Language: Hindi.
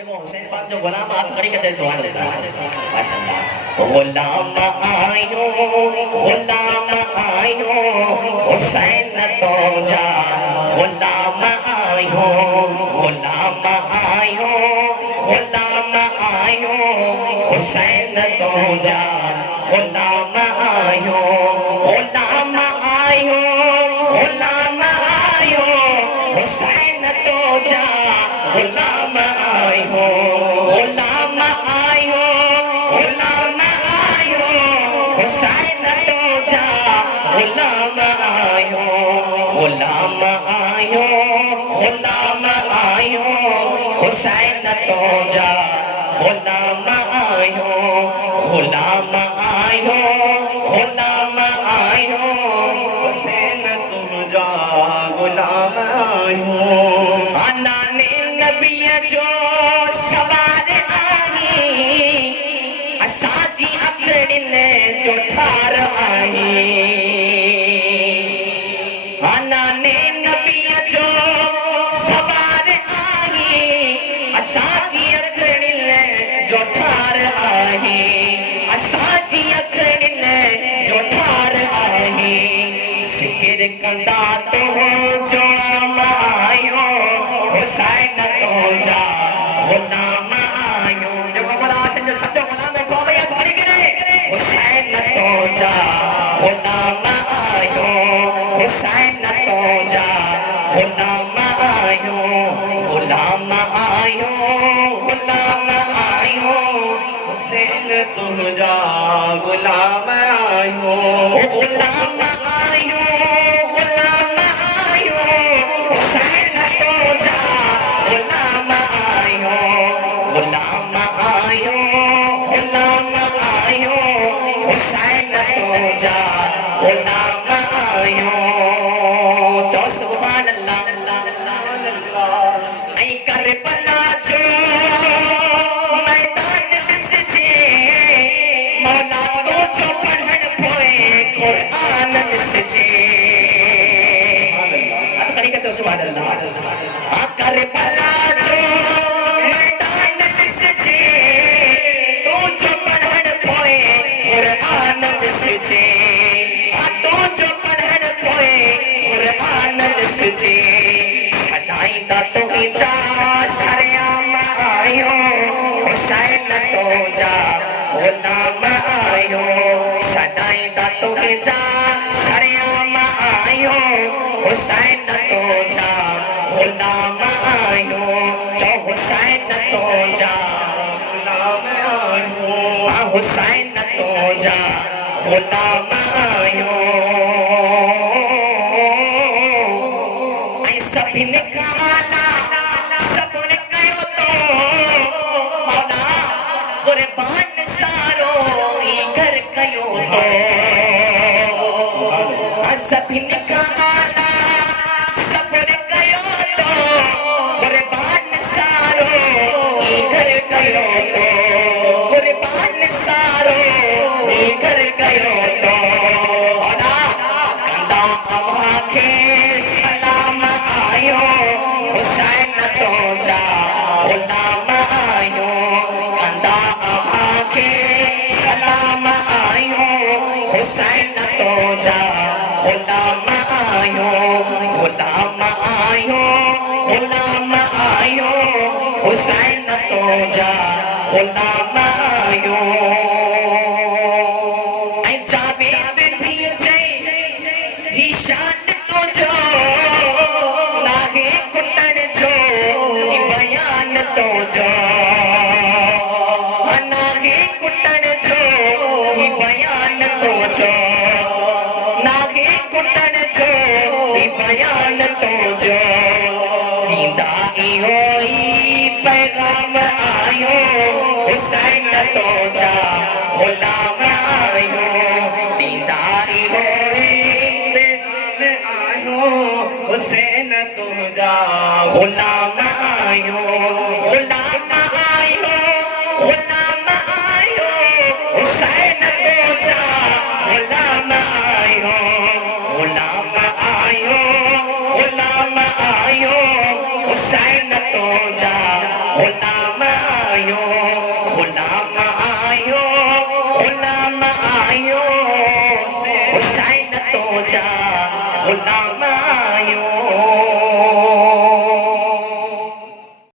देखो हुसैन पाक जो गुलाम हाथ खड़ी करते सुभान अल्लाह माशाअल्लाह गुलाम आयो हुसैन तो जा गुलाम आयो हुसैन तो जा गुलाम आयो हुसैन तो जा गुलाम आयो हुसैन तो जा गुलाम आयो हुसैन तो जा गुलाम आयो हुसैन तुम जा गुलाम आयो आना ने नबी जो सवार आई असाजी अफड़िने जो ठार आई आना ने नबी जो सवार आई असाजी अफड़िने जो ठार आई असाजी अफड़िने जो ठार आई सिर कंदा तो जो आयो हुसैन तो जा गुलाम आयो जब बड़ा संजय सत्य गुलाम है तो भैया धड़ी करे हुसैन तो जा गुलाम आयो हुसैन तो जा गुलाम आयो हुसैन तुम जा गुलाम आयो गुलाम आयो हुसैन तो जा गुलाम आयो हुसैन तो जा गुलाम आयो जो सुभान अल्लाह ऐ करबला जो मैदान दिसजे मौला तो जो पढ़ण पोए कुरान दिसजे अत खड़ी करते सुभान अल्लाह आ करबला जो मैदान दिसजे तो जो पढ़ण पोए कुरान दिसजे आ तो जो पढ़ण पोए कुरान दिसजे सदाईंदा तो जा सरेआम आयो हुसैन तो जा गुलाम आयो सदाईंदा तो जा सरेआम आयो हुसैन तो जा गुलाम आयो जो हुसैन तो जा गुलाम आयो हुसैन तो जा गुलाम आयो सभिन काला सबने कयो तो मौला कुर्बान सारो ई घर कयो तो सभिन काला सबने कयो तो कुर्बान सारो ई घर कयो तो कुर्बान सारो ई घर कयो तो मौला कंदा अमा के हुसैन तो जा गुलाम आयो कंदा अमा के सलाम आयो हुसैन तो जा गुलाम आयो हुसैन तो जा गुलाम आयो ऐ जावेद भी जय ही शान तो जो तो जो नागे कुटन जो ही बयान तो जो नागे कुटन जो ही बयान तो जो नींदा होई पैगाम आयो हुसैन तो जा गुलाम आयो नींदा होई पैगाम आयो हुसैन तो जा गुलाम आयो